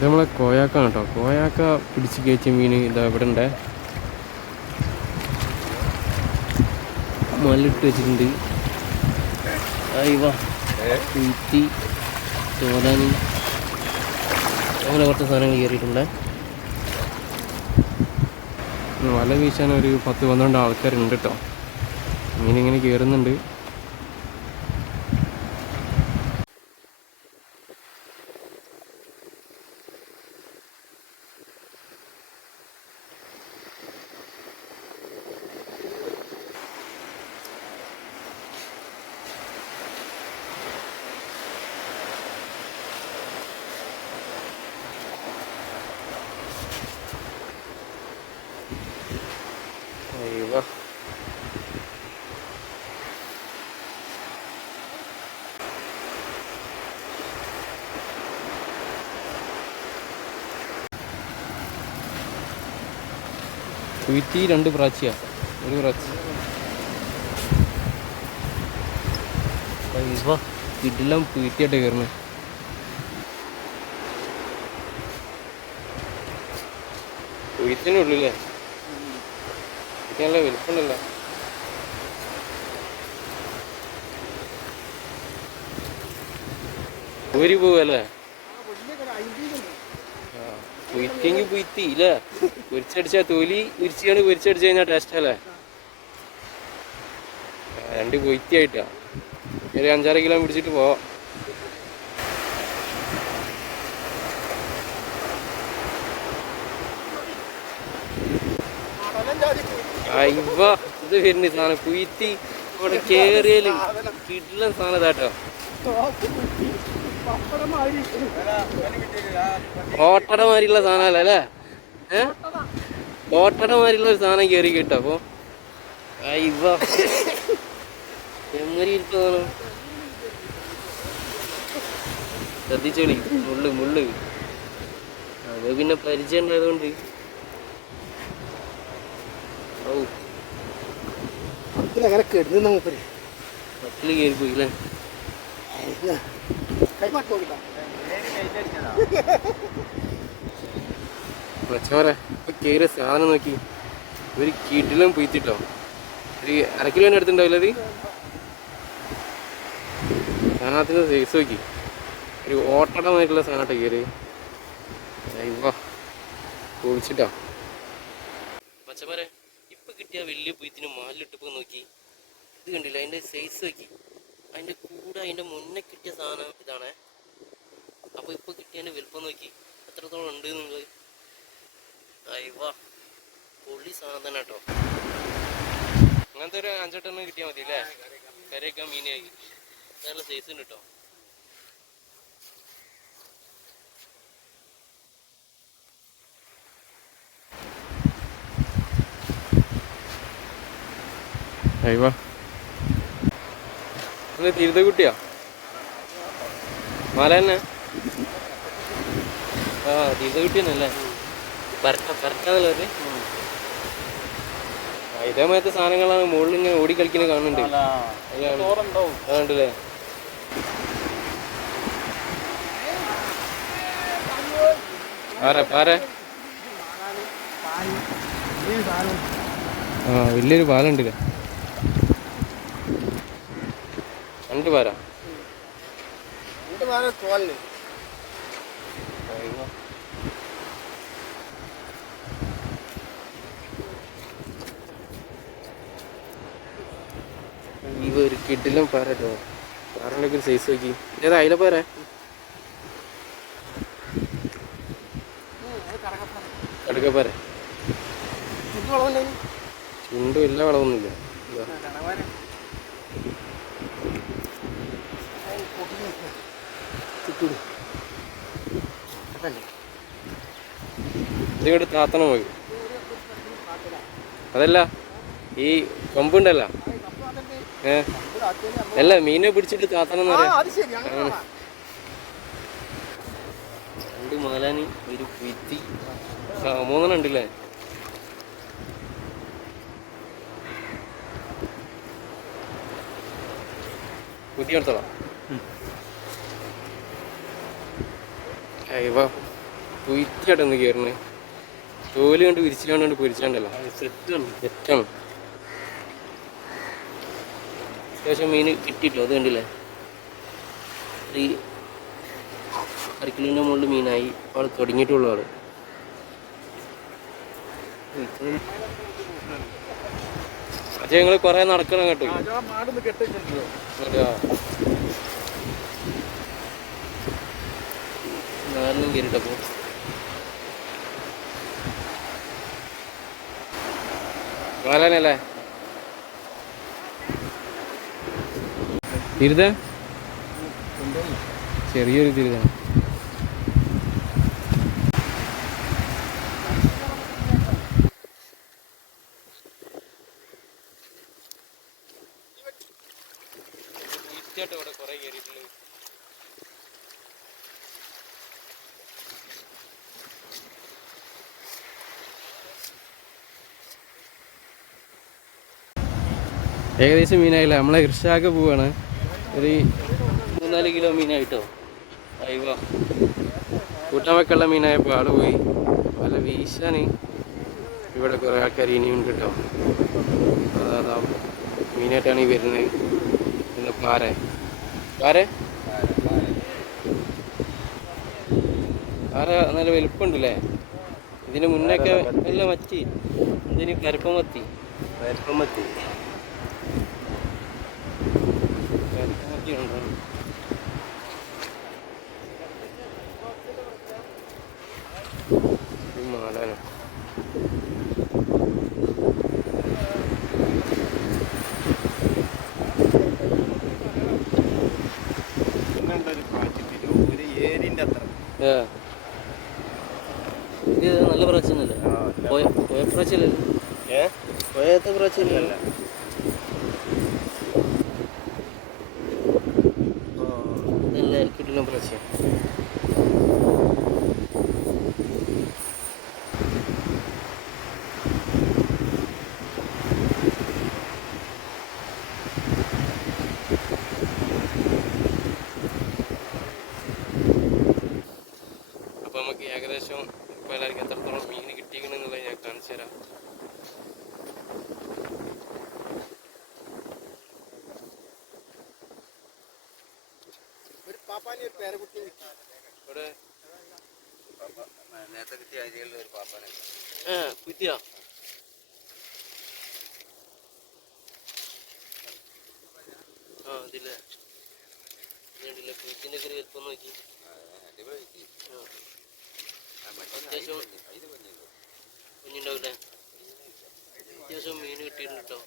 ഇത് നമ്മളെ കോയാക്കാണ് കേട്ടോ. കോയാക്ക പിടിച്ച് കയറ്റിയ മീൻ ഇതാ ഇവിടെ ഉണ്ട്, മല്ലിട്ട് വെച്ചിട്ടുണ്ട്. അയ്യോ കുറ്റി തോലാനി അങ്ങനെ കുറച്ച് സാധനങ്ങൾ കയറിയിട്ടുണ്ട്. വല വീശാൻ ഒരു 10-12 ആൾക്കാരുണ്ട് കേട്ടോ. മീനിങ്ങനെ കയറുന്നുണ്ട്. അയ്യോ കുറ്റി 2 പ്രാച്ചിയാ, ഒരു പ്രാച്ചി. അയ്യോ ഇതെല്ലാം കുറ്റിയായിട്ട് കയറണേ. കുറ്റിനുള്ളില്ലേ നല്ല വലുപ്പമുണ്ടല്ലോ. ഊരി പോവല്ലേ പൊയ്ക്കെങ്കിൽ പൊയ്ത്തി ഇല്ലേ. പൊരിച്ചടിച്ചാ തൊലി ഉരിച്ചാണ് പൊരിച്ചടിച്ച് കഴിഞ്ഞാൽ ടേസ്റ്റ് അല്ലേ. 2 പൊയ്ത്തിയായിട്ടാ ഒരു 5-6 കിലോ പിടിച്ചിട്ട് പോവാം. അയ്യോ ഇത് വരുന്ന സാധനം കുയിത്തി അവിടെ കേറിയാല് കിട്ടുന്ന സാധനം ഇതാട്ടോ. ഓട്ടട മാതിരിയുള്ള സാധനമല്ല അല്ലേ, ഓട്ടട മാതിരിയുള്ള ഒരു സാധനം കയറി കിട്ടും. അപ്പൊ അയ്യോ എമ്മരി ഇരിക്കും ശ്രദ്ധിച്ചോളി. മുള്ള് അത് പിന്നെ പരിചയം ഉണ്ടായതുകൊണ്ട് അങ്ങനെ കെടുന്ന മൂപ്പര് മക്കള് കയറി പോയില്ലേ. മച്ചോരെ ഇപ്പൊ കയറിയ സാധനം നോക്കി, ഒരു കിടിലം പൊയ്ത്തിട്ടോ. ഒരു 1/2 കിലോന്റെ അടുത്തുണ്ടാവില്ല അത്. സാധനത്തിന്റെ സൈസ് നോക്കി, ഒരു ഓട്ടടമായിട്ടുള്ള സാധനമായിട്ട് കയറി. അയ്യോ പൊളിച്ചിട്ടോ മച്ചമാരെ. ഇപ്പൊ കിട്ടിയ വലിയ പൊയ്ത്തിന് മാലിലിട്ടിപ്പോ നോക്കി, ഇത് കണ്ടില്ല അതിന്റെ സൈസ് നോക്കി. അതിന്റെ കൂടെ അതിന്റെ മുന്നേ കിട്ടിയ സാധനം ഇതാണ്. അപ്പൊ ഇപ്പൊ കിട്ടിയതിന്റെ വലുപ്പം നോക്കി എത്രത്തോളം ഉണ്ട് എന്നുള്ളത്. അയ്യോ പൊള്ളി സാധനം തന്നെ കേട്ടോ. അങ്ങനത്തെ ഒരു 5-8 കിട്ടിയാൽ മതി അല്ലേ, കരയൊക്കെ മീനായി. നല്ല സൈസ് ഉണ്ട് കേട്ടോ. അയ്യോ തീരുത്ത കുട്ടിയാ മാല തന്നെ. ആ തീരുത്ത കുട്ടി തന്നെയല്ലേ, പരക്കാന്നല്ലേ. ഇതേമാതിരത്തെ സാധനങ്ങളാണ് മുകളിൽ ഇങ്ങനെ ഓടിക്കളിക്കുന്നത് കാണുന്നുണ്ട്. അതുണ്ടല്ലേ പാര. ആ വലിയൊരു പാലുണ്ടല്ലേ, 2 പാര. ഇവ ഒരു കിഡിലും പാരട്ടോ. പാറൻ്റെ ഒരു സൈസ് നോക്കി. ഏതാ അതിലെ പാര? കടുക്കപ്പാര. ചുണ്ടും എല്ലാ വളമൊന്നുമില്ല. ഇതിങ്ങോട്ട് താത്തണം പോയി. അതല്ല ഈ കൊമ്പുണ്ടല്ല, അല്ല മീനെ പിടിച്ചിട്ട് താത്തണം എന്ന് പറയാം. 2 മാലാനി, ഒരു കുറ്റി, 3 ഉണ്ടല്ലേ. കുറ്റി എടുത്തോളാം. അയ്യോ പൊരിച്ചാട്ടൊന്ന് കയറണേ. തോല് കണ്ട് വിരിച്ചിലാണ്ട് പൊരിച്ചാണ്ടല്ലോ, സെറ്റാണ്. അത്യാവശ്യം മീൻ കിട്ടിയിട്ടോ, അത് കണ്ടില്ലേ? ഈ അരക്കിലോൻ്റെ മുകളിൽ മീനായി. ആൾ തുടങ്ങിയിട്ടുള്ളൂ. ആള് പക്ഷേ ഞങ്ങൾ കുറേ നടക്കണം കേട്ടോ. നാലിനും കയറിയിട്ടപ്പോൾ നാലല്ലേ തിരുത, ചെറിയൊരു തിരുത. ഇവിടെ കുറെ കയറിയിട്ടുള്ളത്. ഏകദേശം മീനായില്ല. നമ്മളെ ഇർഷാക്ക് പോവാണ്. ഒരു 3-4 കിലോ മീനായിട്ടോ. അയ്യോ, കൂട്ടാൻ വെക്കുള്ള മീനായപ്പോൾ ആള് പോയി. നല്ല വീശാന് ഇവിടെ കുറേ ആൾക്കാർ ഇനിയും കേട്ടോ. അതാ മീനായിട്ടാണ് ഈ വരുന്നത്. പിന്നെ പാര നല്ല വലുപ്പമുണ്ടല്ലേ. ഇതിന് മുന്നൊക്കെ നല്ല മത്തി. ഇതിന് കരപ്പമത്തി ഉണ്ടോ? മാടാനോ ഇത് നല്ല പ്രാച്ചീനല്ലേ? പോയ പ്രാച്ചീനല്ലേ? പോയത്തെ പ്രാച്ചീനല്ല. നല്ല കിട്ടുന്ന പ്രാച്ചീൻ. അപ്പോൾ നമുക്ക് ഏകദേശം ഇപ്പോൾ എല്ലാവർക്കും എത്രത്തോളം മീൻ കിട്ടിയിരിക്കണമെന്നുള്ളത് ഞാൻ കാണിച്ചു തരാം. ഇവിടെ നേരത്തെ കിട്ടിയ അരികളിൽ ഒരു പാപ്പാനെ കിട്ടിയോ? ഇതില്ലേ കുറ്റിൻ്റെ ഒക്കെ വലുപ്പം നോക്കി. അത്യാവശ്യം കുഞ്ഞുണ്ടാവില്ലേ? അത്യാവശ്യം മീൻ കിട്ടിയിട്ടുണ്ട് കേട്ടോ.